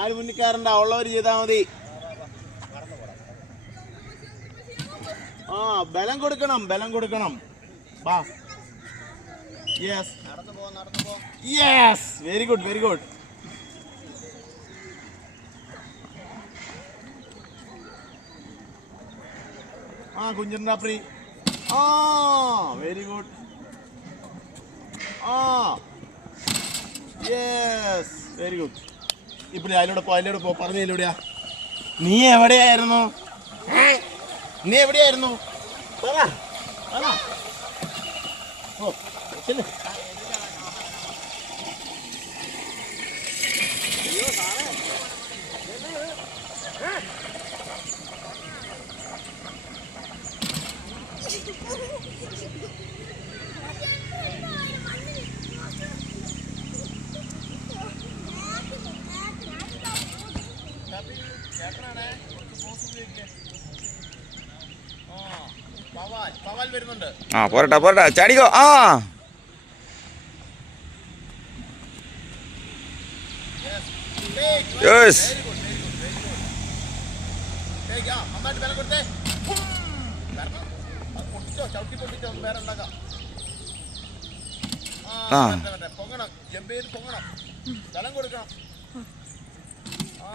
ആര് മുന്നിക്കാരണ്ട ഉള്ളവർ ചെയ്താൽ മതി. ആ ബലം കൊടുക്കണം, ബലം കൊടുക്കണം. വാ. Yes yes, very good very good. ആ കുഞ്ഞിൻ്റെ ഫ്രീ. ആ വെരി ഗുഡ്. ആ യെസ് വെരി ഗുഡ്. ഇപ്പഴേ അതിലൂടെ പോ പറഞ്ഞതിലൂടെയാ. നീ എവിടെയായിരുന്നു? നീ എവിടെയായിരുന്നു? പറ പറ. ഓ ചെല്ല്. ആ പോരട്ടെ പോരട്ടെ ചാടിക്കോ. ആ യെസ് പൊങ്ങണം, ജമ്പ് ചെയ്ത് പൊങ്ങണം, സ്ഥലം കൊടുക്കണം. ആ